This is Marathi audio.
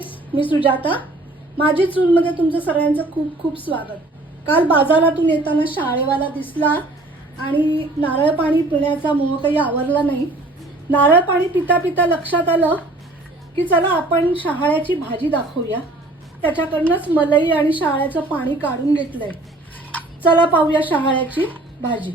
फ्रेंड्स, मी सुजाता. माझी चूलमध्ये तुमचं सगळ्यांचं खूप खूप स्वागत. काल बाजारातून येताना शाळेवाला दिसला आणि नारळ पाणी पिण्याचा मोह काही आवरला नाही. नारळ पाणी पिता पिता लक्षात आलं की चला आपण शहाळ्याची भाजी दाखवूया. त्याच्याकडनंच मलई आणि शहाळ्याचं पाणी काढून घेतलंय. चला पाहूया शहाळ्याची भाजी.